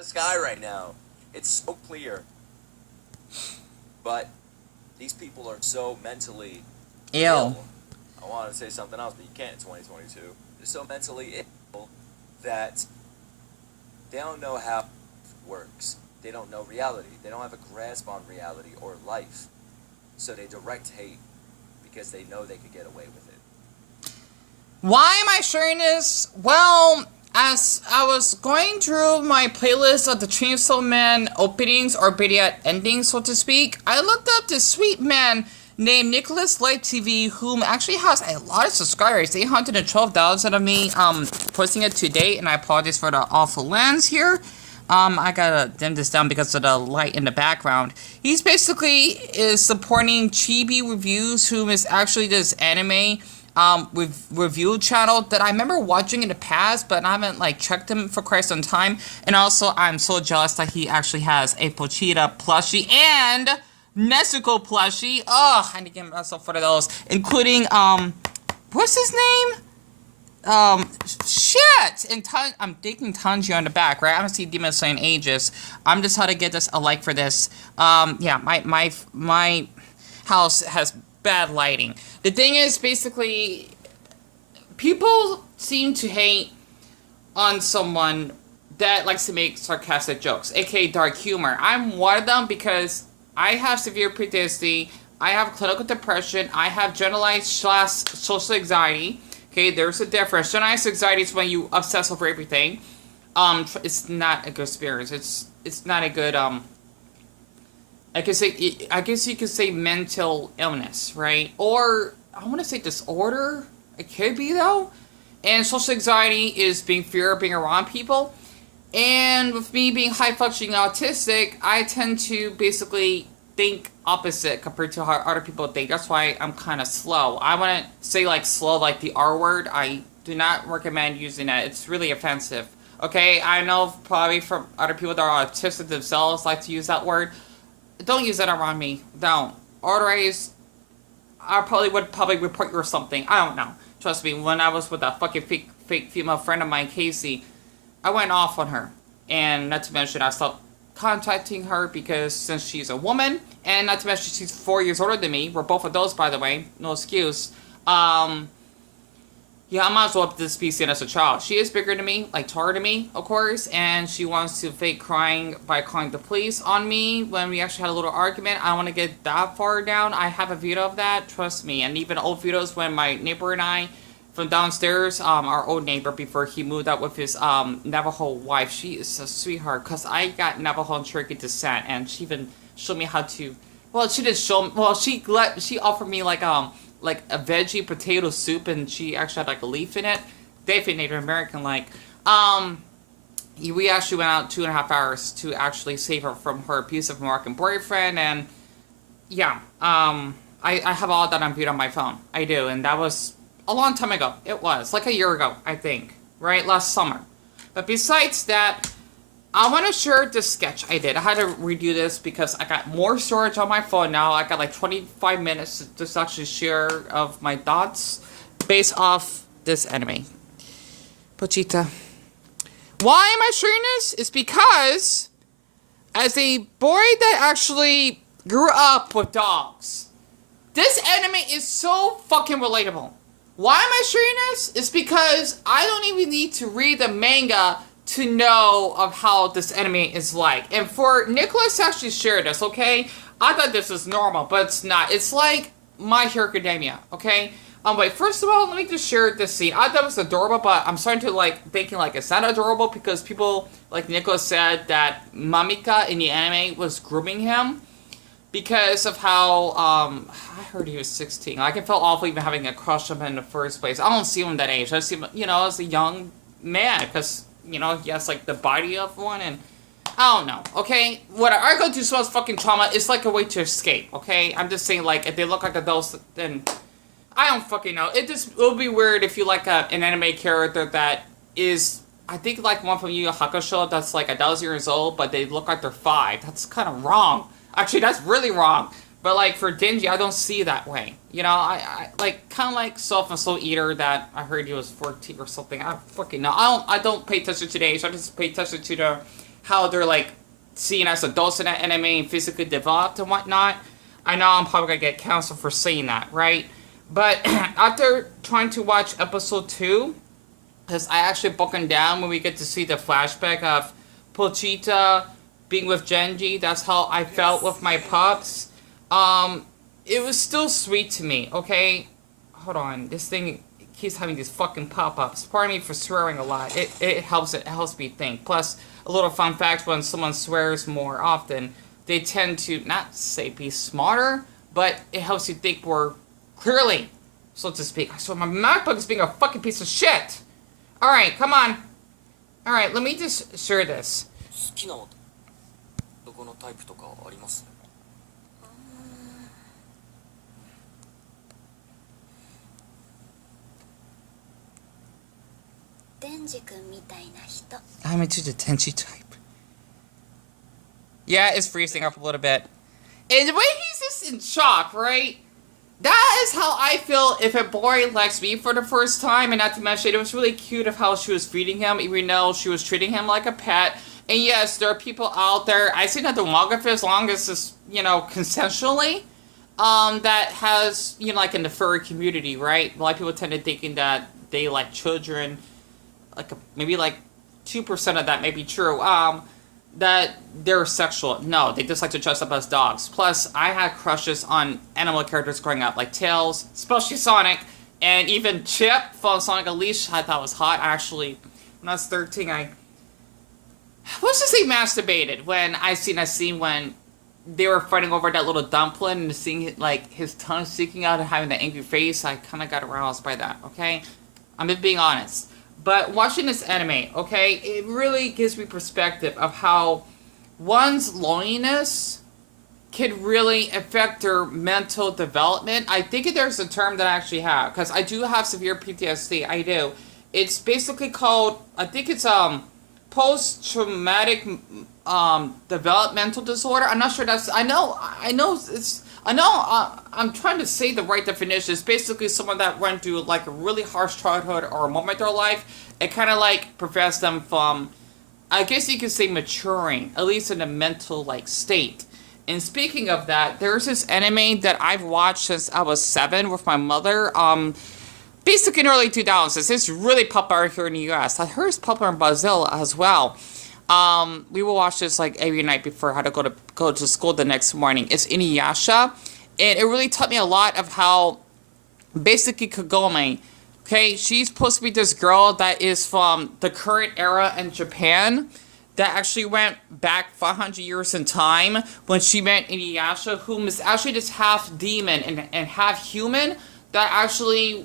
the sky right now. It's so clear. But these people are so mentally Ill. ill. I wanted to say something else, but you can't in 2022. They're so mentally ill that they don't know how it works. They don't know reality. They don't have a grasp on reality or life. So they direct hate because they know they could get away with it. Why am I sharing this? Well, as I was going through my playlist of the Chainsaw Man openings or video endings, so to speak, I looked up this sweet man named Nicholas Light TV, whom actually has a lot of subscribers, 812,000 of me posting it today, and I apologize for the awful lens here. I gotta dim this down because of the light in the background. He's basically is supporting Chibi Reviews, whom is actually this anime review channel that I remember watching in the past, but I haven't like checked him for quite some time. And also, I'm so jealous that he actually has a Pochita plushie and Nezuko plushie. Oh, I need to get myself one of those, including what's his name? Shit! And I'm thinking Tanji on the back, right? I haven't seen Demon Slayer in ages. I'm just how to get this a like for this. Yeah, my house has bad lighting. The thing is, basically, people seem to hate on someone that likes to make sarcastic jokes, aka dark humor. I'm one of them because I have severe PTSD, I have clinical depression, I have generalized social anxiety. Okay, there's a difference. Generalized anxiety is when you obsess over everything. It's not a good experience. It's not a good I guess you could say mental illness, right? Or I want to say disorder. It could be though. And social anxiety is being fear of being around people. And with me being high functioning autistic, I tend to basically think opposite compared to how other people think. That's why I'm kind of slow. I want to say like slow, like the R word. I do not recommend using that. It's really offensive. Okay, I know probably from other people that are autistic themselves like to use that word. Don't use that around me. Don't. Otherwise, I would report you or something. I don't know. Trust me, when I was with that fucking fake female friend of mine, Casey, I went off on her. And not to mention, I stopped contacting her because since she's a woman, and not to mention she's 4 years older than me. We're both adults, by the way. No excuse. Yeah, I might as well just be seen as a child. She is bigger than me, like taller than me, of course, and she wants to fake crying by calling the police on me when we actually had a little argument. I don't want to get that far down. I have a video of that, trust me, and even old videos when my neighbor and I, from downstairs, our old neighbor before he moved out with his Navajo wife, she is a sweetheart, because I got Navajo and Cherokee descent, and she even showed me how to, well, she didn't show me, well, she offered me like a veggie potato soup, and she actually had like a leaf in it. Definitely Native American like. We actually went out 2.5 hours to actually save her from her abusive Moroccan boyfriend, and yeah, I have all that on video on my phone. I do, and that was a long time ago. It was like a year ago, I think, right? Last summer. But besides that, I want to share this sketch I did. I had to redo this because I got more storage on my phone now. I got like 25 minutes to just actually share of my thoughts based off this anime. Pochita. Why am I sharing this? It's because as a boy that actually grew up with dogs, this anime is so fucking relatable. Why am I sharing this? It's because I don't even need to read the manga to know of how this anime is like. And for Nicholas to actually share this, okay? I thought this was normal, but it's not. It's like My Hero Academia, okay? Wait, first of all, let me just share this scene. I thought it was adorable, but I'm starting to like thinking like it's not adorable because people like Nicholas said that Mamika in the anime was grooming him because of how I heard he was 16. Like, I felt awful even having a crush on him in the first place. I don't see him that age. I see him, you know, as a young man because, you know, he has like the body of one, and I don't know, okay? What I go through so much fucking trauma is like a way to escape, okay? I'm just saying, like, if they look like adults, then I don't fucking know. It'll be weird if you like an anime character that is, I think like one from Yu Yu Hakusho that's like 1,000 years old, but they look like they're 5. That's kind of wrong. Actually, that's really wrong. But like for Denji, I don't see it that way. You know, I like kind of like Soul and Soul Eater that I heard he was 14 or something. I fucking know. I don't pay attention to the age. I just pay attention to how they're like seen as adults in that anime, physically developed and whatnot. I know I'm probably gonna get canceled for saying that, right? But after trying to watch episode 2, because I actually broken down when we get to see the flashback of Pochita being with Denji, that's how I felt with my pups. It was still sweet to me, okay? Hold on, this thing keeps having these fucking pop-ups. Pardon me for swearing a lot. It helps me think. Plus, a little fun fact, when someone swears more often, they tend to, not say be smarter, but it helps you think more clearly, so to speak. So my MacBook is being a fucking piece of shit. Alright, come on. Alright, let me just share this. 好きな男のタイプとかあります？デンジ君みたいな人。 I'm into the Denji type. Yeah, it's freezing up a little bit. And the way he's just in shock, right? That is how I feel if a boy likes me for the first time. And not to mention, it was really cute of how she was feeding him, even though she was treating him like a pet. And yes, there are people out there, I see nothing wrong with it as long as it's, you know, consensually, that has, you know, like in the furry community, right? A lot of people tend to thinking that they like children, like maybe like 2% of that may be true, that they're sexual. No, they just like to dress up as dogs. Plus, I had crushes on animal characters growing up, like Tails, especially Sonic, and even Chip from Sonic Unleashed I thought was hot. Actually, when I was 13, let's just say masturbated when I seen a scene when they were fighting over that little dumpling and seeing like his tongue sticking out and having that angry face. I kind of got aroused by that, okay? I'm just being honest. But watching this anime, okay, it really gives me perspective of how one's loneliness can really affect their mental development. I think there's a term that I actually have, because I do have severe PTSD. I do. It's basically called, I think it's post-traumatic developmental disorder. I'm not sure that's, I'm trying to say the right definition. It's basically someone that went through like a really harsh childhood or a moment in their life. It kind of like prevents them from, I guess you could say, maturing, at least in a mental like state. And speaking of that, there's this anime that I've watched since I was 7 with my mother. Basically in early 2000s. It's really popular here in the US. I heard it's popular in Brazil as well. We will watch this like every night before I had to go to school the next morning. It's Inuyasha, and it really taught me a lot of how basically Kagome, okay, she's supposed to be this girl that is from the current era in Japan that actually went back 500 years in time when she met Inuyasha, whom is actually just half demon and half human, that actually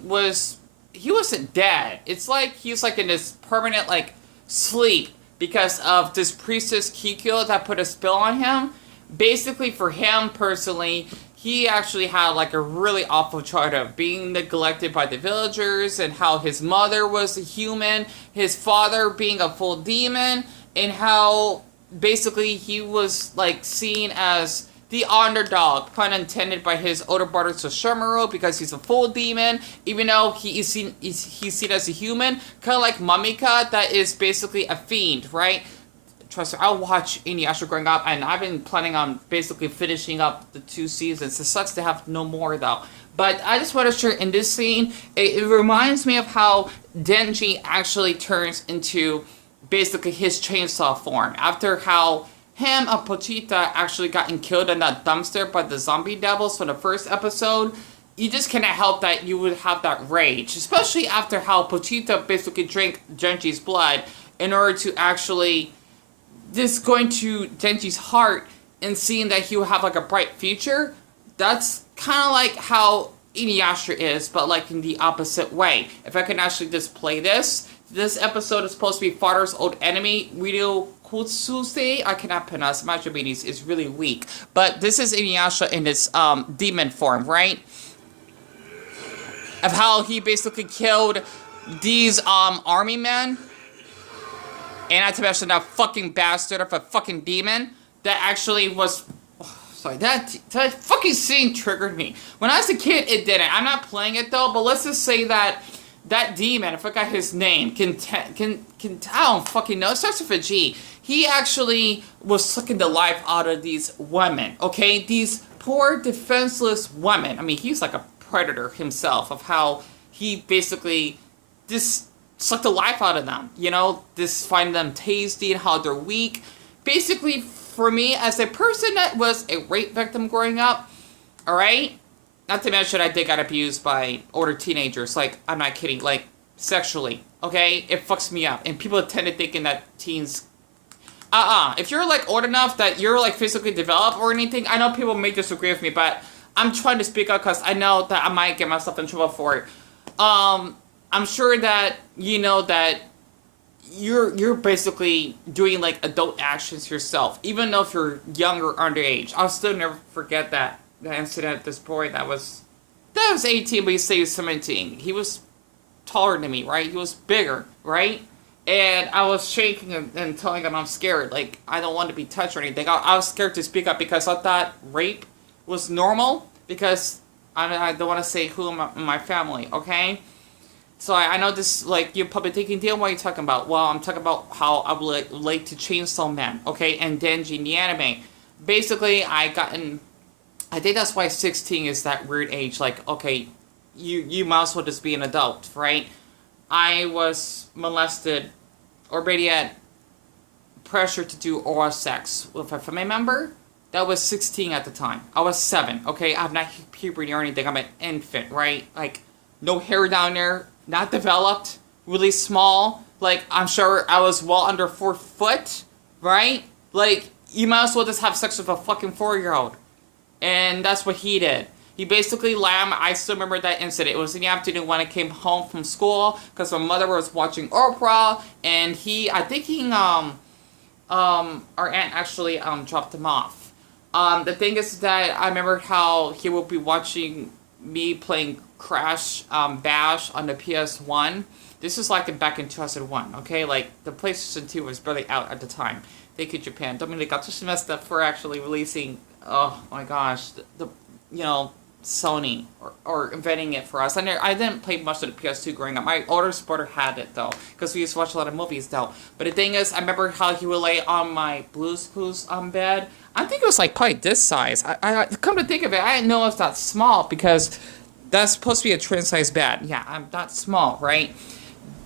he wasn't dead. It's like he's like in this permanent like sleep because of this priestess Kikyo that put a spell on him. Basically, for him personally, he actually had like a really awful childhood of being neglected by the villagers, and how his mother was a human, his father being a full demon, and how basically he was like seen as the underdog, pun intended, by his older brother Sesshomaru, because he's a full demon, even though he's seen as a human, kind of like Mamika, that is basically a fiend, right? Trust me, I'll watch Inuyasha growing up, and I've been planning on basically finishing up the 2 seasons. It sucks to have no more, though. But I just want to share in this scene, it reminds me of how Denji actually turns into basically his chainsaw form, after how him and Pochita actually gotten killed in that dumpster by the zombie devils from the first episode. You just cannot help that you would have that rage, especially after how Pochita basically drank Denji's blood in order to actually just going to Denji's heart and seeing that he will have like a bright future. That's kind of like how Inuyasha is, but like in the opposite way. If I can actually just play this episode is supposed to be Father's old enemy, Ryo Kutsuse. I cannot pronounce it. My Japanese is really weak. But this is Inuyasha in its demon form, right? Of how he basically killed these army men. And not to mention that fucking bastard of a fucking demon that actually was... Sorry, that fucking scene triggered me. When I was a kid, it didn't. I'm not playing it though, but let's just say that that demon, I forgot his name, can I don't fucking know, it starts with a G. He actually was sucking the life out of these women, okay? These poor, defenseless women. I mean, he's like a predator himself of how he basically just sucked the life out of them, you know? Just finding them tasty and how they're weak. Basically, for me, as a person that was a rape victim growing up, alright? Not to mention I did get abused by older teenagers. Like, I'm not kidding. Like, sexually. Okay? It fucks me up. And people tend to thinking that teens... If you're, like, old enough that you're, like, physically developed or anything, I know people may disagree with me, but I'm trying to speak up because I know that I might get myself in trouble for it. I'm sure that you know that you're basically doing, like, adult actions yourself. Even though if you're young or underage. I'll still never forget that. The incident, this boy that was 18, but he said he was 17. He was taller than me, right? He was bigger, right? And I was shaking and telling him I'm scared. Like, I don't want to be touched or anything. I was scared to speak up because I thought rape was normal. Because I don't want to say who in my family, okay? So I know this, like, you're probably thinking, Deon, what are you talking about? Well, I'm talking about how I would relate to Chainsaw Man, okay? And Denji in the anime. Basically, I think that's why 16 is that weird age. Like, okay, you might as well just be an adult, right? I was molested, or better yet, pressured to do oral sex with a family member that was 16 at the time. I was 7, okay? I'm not puberty or anything. I'm an infant, right? Like, no hair down there, not developed, really small. Like, I'm sure I was well under 4 foot, right? Like, you might as well just have sex with a fucking 4-year-old. And that's what he did. He basically I still remember that incident. It was in the afternoon when I came home from school because my mother was watching Oprah, and our aunt actually dropped him off. The thing is that I remember how he would be watching me playing Crash Bash on the PS1. This is like back in 2001, okay? Like, the PlayStation 2 was barely out at the time. Thank you, Japan. Dominic got just messed up for actually releasing, oh my gosh, the Sony, or inventing it for us. I didn't play much of the PS2 growing up. My older brother had it, though, because we used to watch a lot of movies, though. But the thing is, I remember how he would lay on my Blue's Clues bed. I think it was, like, probably this size. I come to think of it, I didn't know it was that small, because that's supposed to be a twin-size bed. Yeah, I'm that small, right?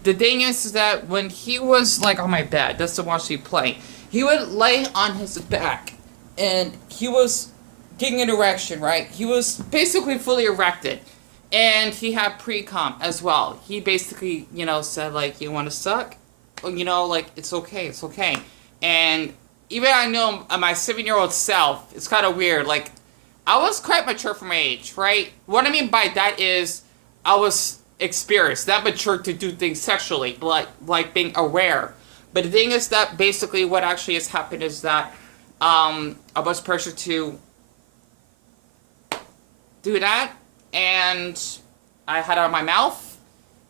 The thing is that when he was, like, on my bed, just to watch me play, he would lay on his back, and he was getting an erection, right? He was basically fully erected, and he had pre-com as well. He basically, said, like, you want to suck? Like, it's okay, And even I know my 7-year-old self, it's kind of weird, like, I was quite mature for my age, right? What I mean by that is, I was experienced, not mature to do things sexually, like being aware. But the thing is that basically what actually has happened is that I was pressured to do that, and I had it on my mouth,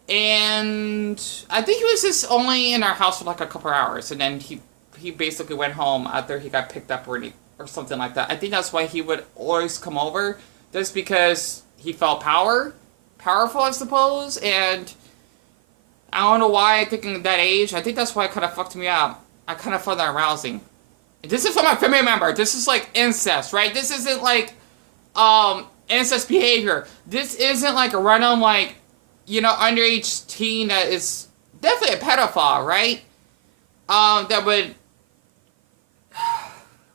and I think he was just only in our house for like a couple hours, and then he basically went home after he got picked up or something like that. I think that's why he would always come over, just because he felt powerful, I suppose, and I don't know why I think at that age, I think that's why it kind of fucked me up. I kind of found that arousing. This is from my family member. This is like incest, right? This isn't like, incest behavior. This isn't like a random, like, underage teen that is definitely a pedophile, right? That would,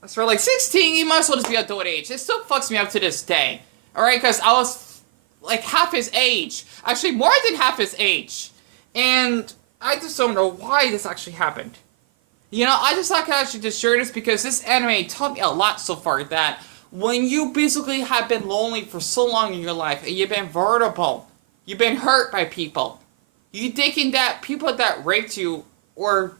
for like 16, you might as well just be adult age. It still fucks me up to this day. Alright, because I was like half his age. Actually, more than half his age. And I just don't know why this actually happened. I just like to actually just share this because this anime taught me a lot so far, that when you basically have been lonely for so long in your life, and you've been vulnerable, you've been hurt by people, you thinking that people that raped you, or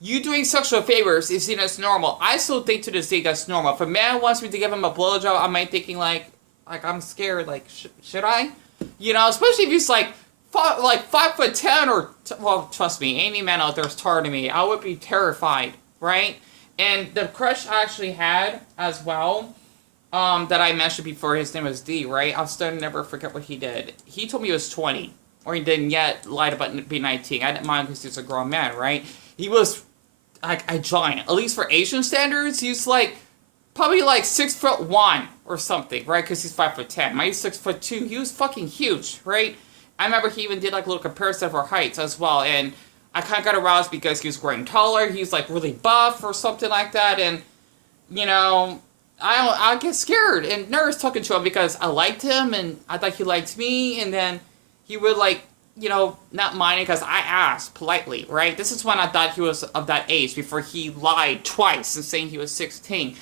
you doing sexual favors is seen as normal. I still think to this day that's normal. If a man wants me to give him a blowjob, I might thinking like I'm scared, like, should I? Especially if he's like 5'10" or, well, trust me, any man out there is taller than me. I would be terrified, right? And the crush I actually had as well, that I mentioned before, his name was D, right? I'll still never forget what he did. He told me he was 20. or he didn't yet lie about being 19. I didn't mind because he's a grown man, right? He was like a giant. At least for Asian standards, he's like probably like 6'1" or something, right? Because he's 5'10". He's 6'2". He was fucking huge, right? I remember he even did like a little comparison of our heights as well, and I kind of got aroused because he was growing taller. He's like really buff or something like that, and you know, I get scared and nervous talking to him because I liked him and I thought he liked me, and then he would like, you know, not mind it because I asked politely, right? This is when I thought he was of that age before he lied twice and saying he was 16.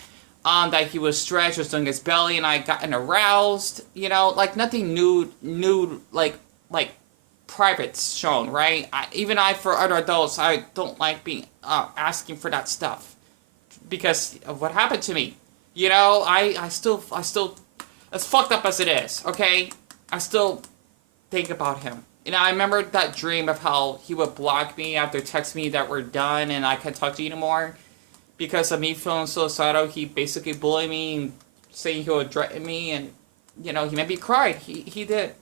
That he was stretched, was doing his belly, and I gotten aroused, you know, like nothing nude, like privates shown, right? Even for other adults, I don't like being asking for that stuff because of what happened to me. You know, I still, as fucked up as it is, okay, I still think about him. And I remember that dream of how he would block me after text me that we're done and I can't talk to you anymore. Because of me feeling suicidal, he basically bullied me and saying he would threaten me, and, you know, he made me cry. He did.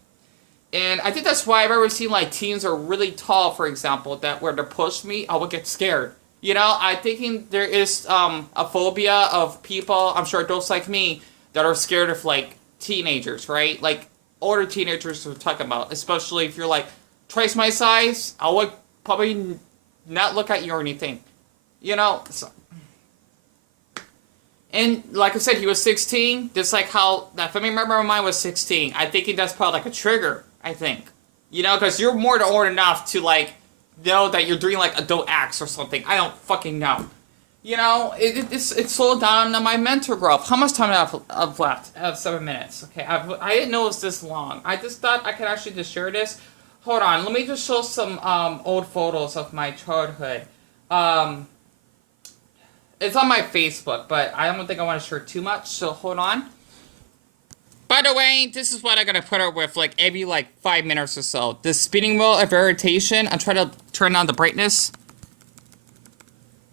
And I think that's why I've ever seen, like, teens are really tall, for example, that where they push me, I would get scared. You know, I'm thinking there is a phobia of people, I'm sure adults like me, that are scared of, like, teenagers, right? Like, older teenagers we're talking about, especially if you're, like, twice my size, I would probably not look at you or anything. You know, so. And like I said, he was 16, just like how that family member of mine was 16. I think that's probably like a trigger, I think. You know, because you're more than old enough to, like, know that you're doing, like, adult acts or something. I don't fucking know. You know, it slowed down on my mental growth. How much time do I have left? I have 7 minutes. Okay, I didn't know it was this long. I just thought I could actually just share this. Hold on, let me just show some old photos of my childhood. It's on my Facebook, but I don't think I want to share too much, so hold on. By the way, this is what I'm going to put up with, like, every, like, 5 minutes or so. The spinning wheel of irritation. I'm trying to turn on the brightness.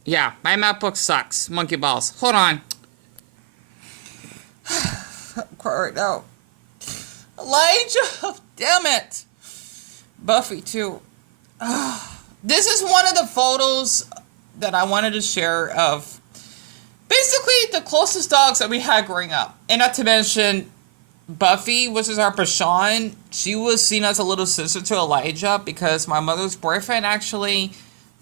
Yeah, my MacBook sucks. Monkey balls. Hold on. I'm crying right now. Elijah! Damn it! Buffy, too. This is one of the photos that I wanted to share of basically the closest dogs that we had growing up. And not to mention Buffy, which is our Bashan. She was seen as a little sister to Elijah because my mother's boyfriend actually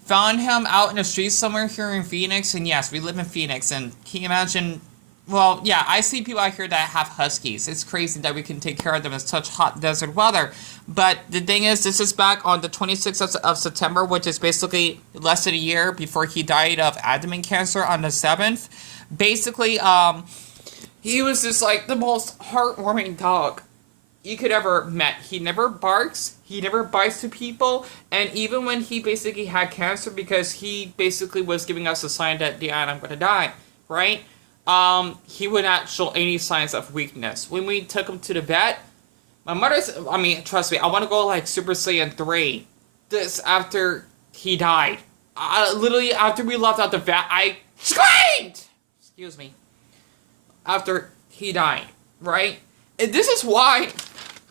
found him out in the streets somewhere here in Phoenix. And yes, we live in Phoenix. And can you imagine? Well, yeah, I see people out here that have huskies. It's crazy that we can take care of them in such hot desert weather. But the thing is, this is back on the 26th of September, which is basically less than a year before he died of abdomen cancer on the 7th. Basically, he was just like the most heartwarming dog you could ever met. He never barks. He never bites to people. And even when he basically had cancer, because he basically was giving us a sign that, Deon, I'm going to die, right? He would not show any signs of weakness. When we took him to the vet, my mother's, I mean, trust me, I want to go like Super Saiyan 3. This after he died. Literally, after we left out the vet, I screamed! Excuse me. After he died, right? And this is why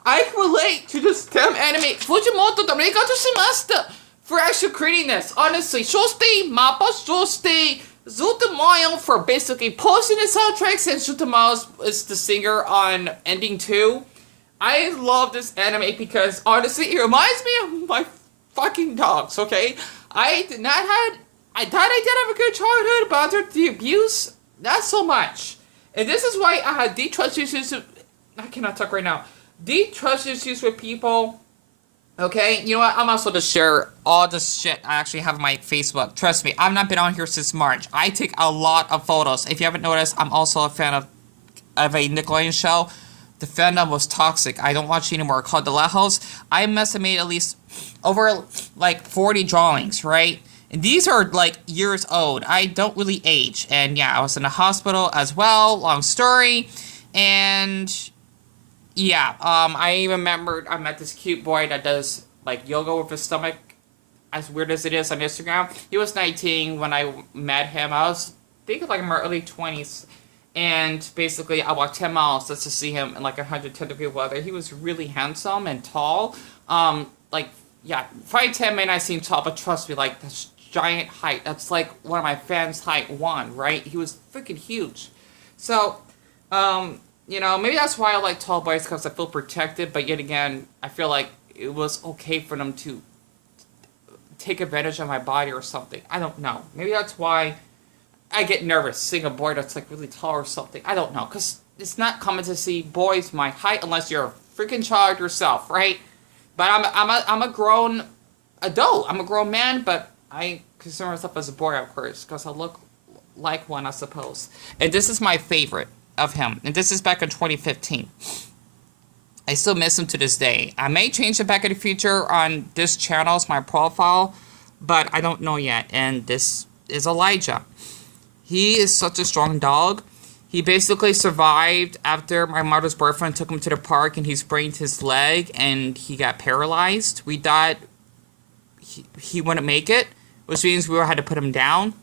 I relate to this damn anime. Fujimoto, arigatou shimashita for actually creating this. Honestly, Shoste, Mappa, Shoste, Zutamayo for basically posting the soundtracks, and Zutamayo is the singer on Ending 2. I love this anime because, honestly, it reminds me of my fucking dogs, okay? I thought I did have a good childhood, but after the abuse, not so much. And this is why I had deep trust issues. I cannot talk right now. Deep trust issues with people. Okay, you know what? I'm also to share all this shit I actually have on my Facebook. Trust me, I've not been on here since March. I take a lot of photos. If you haven't noticed, I'm also a fan of a Nickelodeon show. The fandom was toxic. I don't watch it anymore. Called The Lejos. I must have made at least over like 40 drawings, right? And these are like years old. I don't really age. And yeah, I was in a hospital as well. Long story. And yeah, I remembered I met this cute boy that does like yoga with his stomach, as weird as it is, on Instagram. He was 19 when I met him. I was thinking like in my early 20s. And basically, I walked 10 miles just to see him in like 110-degree weather. He was really handsome and tall. like, yeah, 5'10" may not seem tall, but trust me, like, that's giant height. That's like one of my fans' height one, right? He was freaking huge. So, you know, maybe that's why I like tall boys, because I feel protected, but yet again, I feel like it was okay for them to take advantage of my body or something. I don't know. Maybe that's why I get nervous seeing a boy that's like really tall or something. I don't know, because it's not common to see boys my height unless you're a freaking child yourself, right? But I'm a grown adult. I'm a grown man, but I consider myself as a boy, of course, because I look like one, I suppose. And this is my favorite of him, and this is back in 2015. I still miss him to this day. I may change it back in the future on this channel's my profile, but I don't know yet. And this is Elijah. He is such a strong dog. He basically survived after my mother's boyfriend took him to the park and he sprained his leg and he got paralyzed. We thought he wouldn't make it, which means we had to put him down,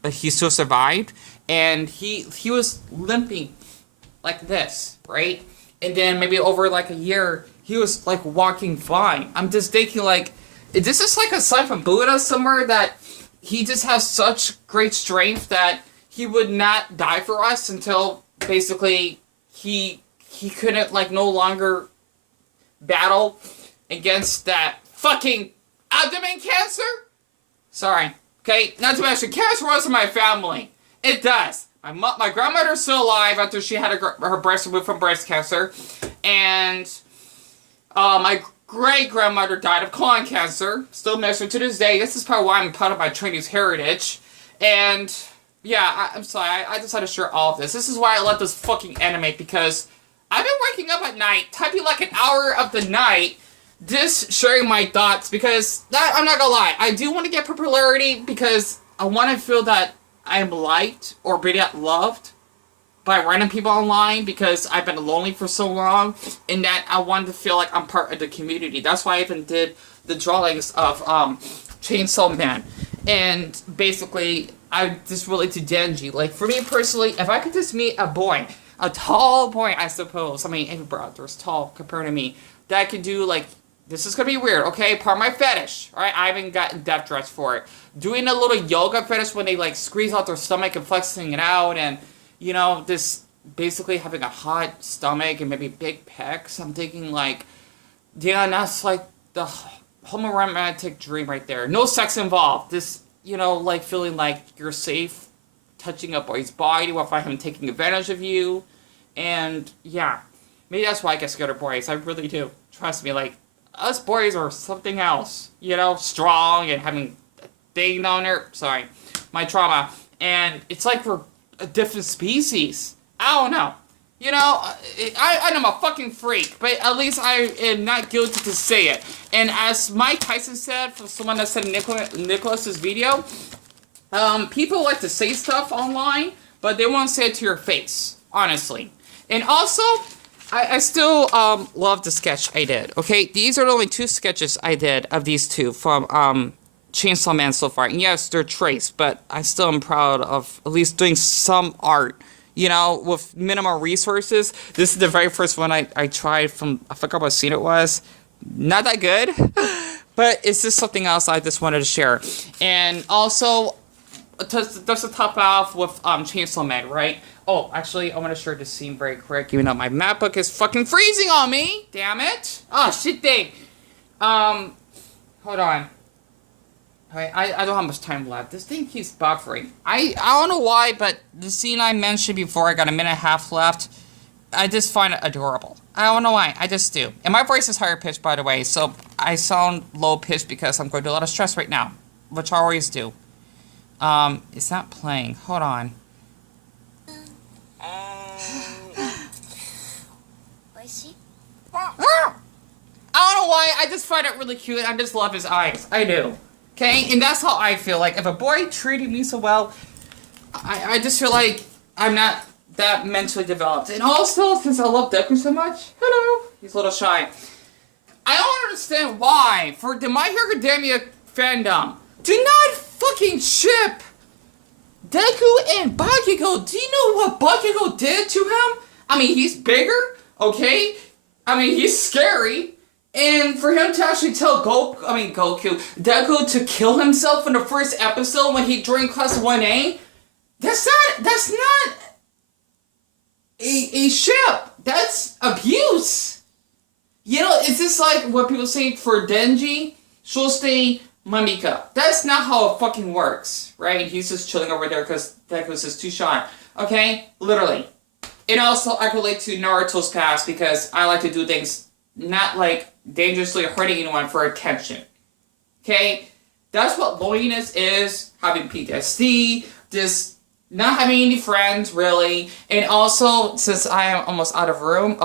but he still survived. And he was limping like this, right? And then maybe over like a year, he was like walking fine. I'm just thinking like, is this just like a sign from Buddha somewhere that he just has such great strength that he would not die for us until basically he couldn't like no longer battle against that fucking abdomen cancer? Sorry. Okay, not to mention cancer runs in my family. It does. My grandmother's still alive after she had her breast removed from breast cancer. And my great-grandmother died of colon cancer. Still miss her to this day. This is probably why I'm proud of my Chinese heritage. And yeah, I'm sorry. I decided to share all of this. This is why I love this fucking anime, because I've been waking up at night, typing like an hour of the night, just sharing my thoughts, because I'm not gonna lie, I do want to get popularity because I want to feel that I'm liked or be loved by random people online, because I've been lonely for so long, and that I wanted to feel like I'm part of the community. That's why I even did the drawings of Chainsaw Man. And basically, I just relate to Denji. Like, for me personally, if I could just meet a boy, a tall boy, I suppose, I mean, every brother's tall compared to me, that could do, like, this is gonna be weird, okay? Part of my fetish, alright? I haven't gotten depth dressed for it. Doing a little yoga fetish when they, like, squeeze out their stomach and flexing it out, and, you know, this basically having a hot stomach and maybe big pecs. I'm thinking, like, yeah, that's, like, the homoromantic dream right there. No sex involved. This, you know, like, feeling like you're safe touching a boy's body without him taking advantage of you. And, yeah, maybe that's why I get scared of boys. I really do. Trust me, like, us boys are something else, you know, strong and having a thing down there. Sorry, my trauma. And it's like we're a different species. I don't know. You know, I'm a fucking freak, but at least I am not guilty to say it. And as Mike Tyson said, from someone that said in Nicholas's video, people like to say stuff online, but they won't say it to your face, honestly. And also, I still love the sketch I did, okay? These are the only 2 sketches I did of these 2 from Chainsaw Man so far. And yes, they're traced, but I still am proud of at least doing some art, you know, with minimal resources. This is the very first one I tried from, I forgot what scene it was. Not that good, but it's just something else I just wanted to share. And also, just to top off with Chainsaw Man, right? Oh, actually, I want to share this scene very quick, even though my MacBook is fucking freezing on me. Damn it. Oh, shit thing. Hold on. Alright, I don't have much time left. This thing keeps buffering. I don't know why, but the scene I mentioned before, I got a minute and a half left. I just find it adorable. I don't know why. I just do. And my voice is higher pitched, by the way, so I sound low pitched because I'm going through a lot of stress right now, which I always do. It's not playing. Hold on. I don't know why, I just find it really cute. I just love his eyes. I do. Okay? And that's how I feel. Like, if a boy treated me so well, I just feel like I'm not that mentally developed. And also, since I love Deku so much, hello, he's a little shy. I don't understand why, for the My Hero Academia fandom, do not fucking ship Deku and Bakugo. Do you know what Bakugo did to him? I mean, he's bigger, okay? I mean, he's scary. And for him to actually tell Goku, Deku to kill himself in the first episode when he joined Class 1A, that's not a ship. That's abuse. You know, it's just like what people say for Denji, she'll stay Mamika. That's not how it fucking works, right? He's just chilling over there because Deku's just too shy. Okay? Literally. And also, I relate to Naruto's past because I like to do things not like dangerously hurting anyone for attention. Okay? That's what loneliness is, having PTSD, just not having any friends, really. And also, since I am almost out of room,